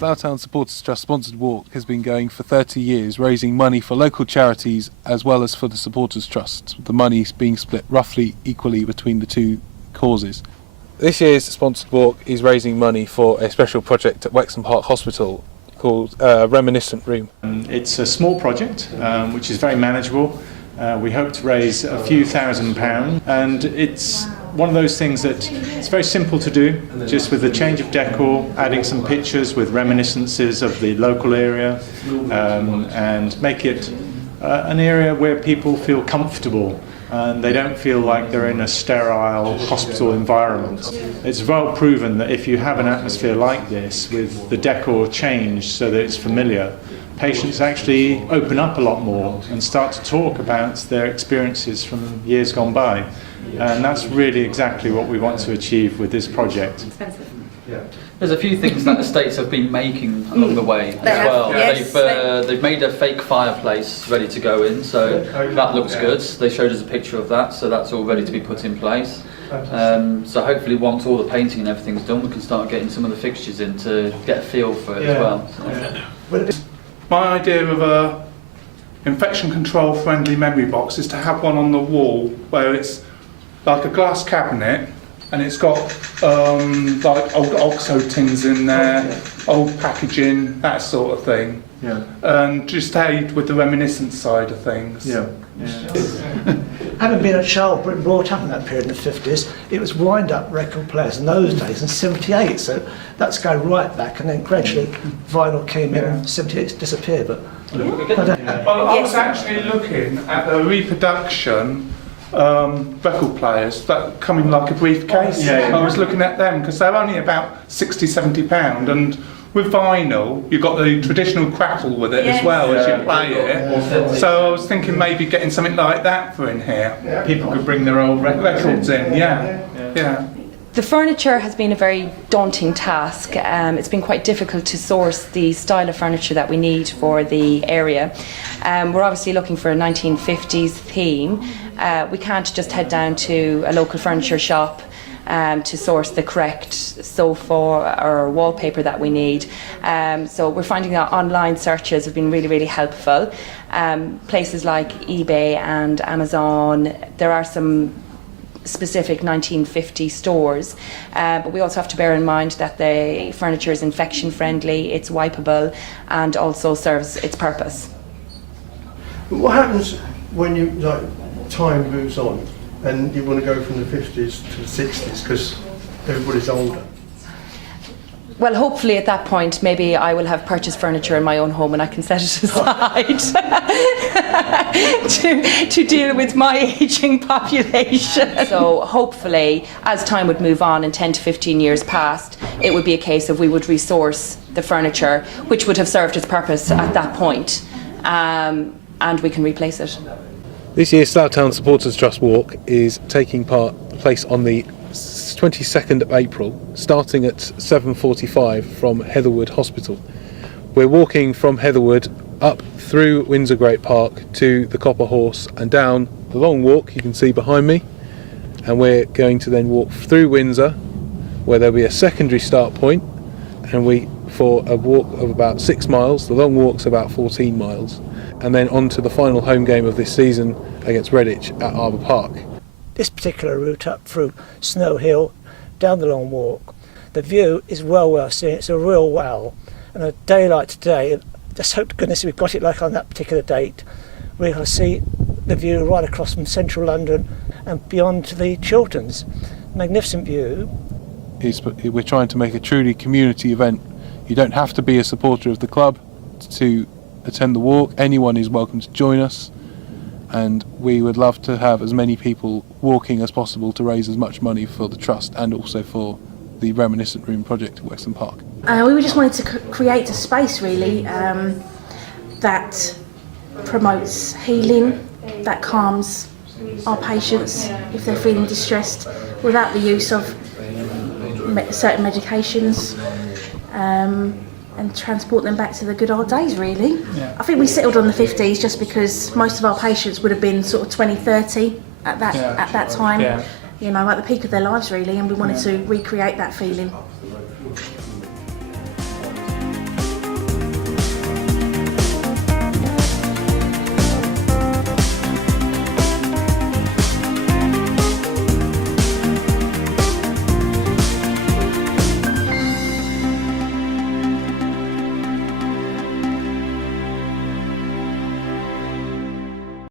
Slough Town Supporters Trust sponsored walk has been going for 30 years, raising money for local charities as well as for the Supporters Trust, the money being split roughly equally between the two causes. This year's sponsored walk is raising money for a special project at Wexham Park Hospital called Reminiscent Room. It's a small project which is very manageable. We hope to raise a few £1,000s, and it's one of those things that it's very simple to do, just with a change of decor, adding some pictures with reminiscences of the local area, and make it an area where people feel comfortable and they don't feel like they're in a sterile hospital environment. It's well proven that if you have an atmosphere like this, with the decor changed so that it's familiar, patients actually open up a lot more and start to talk about their experiences from years gone by. And that's really exactly what we want to achieve with this project. There's a few things that estates have been making along the way as well. Yes. They've made a fake fireplace ready to go in, so that looks good. They showed us a picture of that, so that's all ready to be put in place. So hopefully once all the painting and everything's done, we can start getting some of the fixtures in to get a feel for it as well. So. My idea of a infection control friendly memory box is to have one on the wall where it's like a glass cabinet and it's got like old OXO tins in there, old packaging, that sort of thing. Yeah. And just stayed with the reminiscent side of things. Yeah. Having been a child brought up in that period in the 50s, it was wind-up record players in those days in 78, so that's going right back, and then gradually vinyl came in and 78 disappeared. But I was actually looking at the reproduction record players that come in like a briefcase. I was looking at them because they're only about £60–70, and with vinyl you've got the traditional crackle with it as well as you play it. So I was thinking maybe getting something like that for in here. People could bring their old records in. Yeah. The furniture has been a very daunting task. It's been quite difficult to source the style of furniture that we need for the area. We're obviously looking for a 1950s theme. We can't just head down to a local furniture shop to source the correct sofa or wallpaper that we need. So we're finding that online searches have been really, really helpful. Places like eBay and Amazon, there are some specific 1950 stores, but we also have to bear in mind that the furniture is infection friendly, it's wipeable, and also serves its purpose. What happens when you time moves on and you want to go from the 50s to the 60s because everybody's older? Well, hopefully at that point maybe I will have purchased furniture in my own home and I can set it aside to deal with my ageing population. So hopefully as time would move on and 10 to 15 years past, it would be a case of we would resource the furniture which would have served its purpose at that point, and we can replace it. This year's Slough Town Supporters Trust walk is taking place on the 22nd of April, starting at 7:45 from Heatherwood Hospital. We're walking from Heatherwood up through Windsor Great Park to the Copper Horse and down the long walk you can see behind me, and we're going to then walk through Windsor where there'll be a secondary start point, and for a walk of about 6 miles. The long walk's about 14 miles, and then on to the final home game of this season against Redditch at Arbour Park. this particular route up through Snow Hill, down the long walk, the view is well seen. It's a real wow. And a day like today, just hope to goodness we've got it like on that particular date, we're going to see the view right across from central London and beyond to the Chilterns. Magnificent view. We're trying to make a truly community event. You don't have to be a supporter of the club to attend the walk. Anyone is welcome to join us, and we would love to have as many people walking as possible to raise as much money for the trust and also for the Reminiscent Room project at Wexham Park. We just wanted to create a space really that promotes healing, that calms our patients if they're feeling distressed without the use of certain medications, and transport them back to the good old days really. Yeah. I think we settled on the 50s just because most of our patients would have been sort of 20, 30 at that time, you know, at the peak of their lives really, and we wanted to recreate that feeling.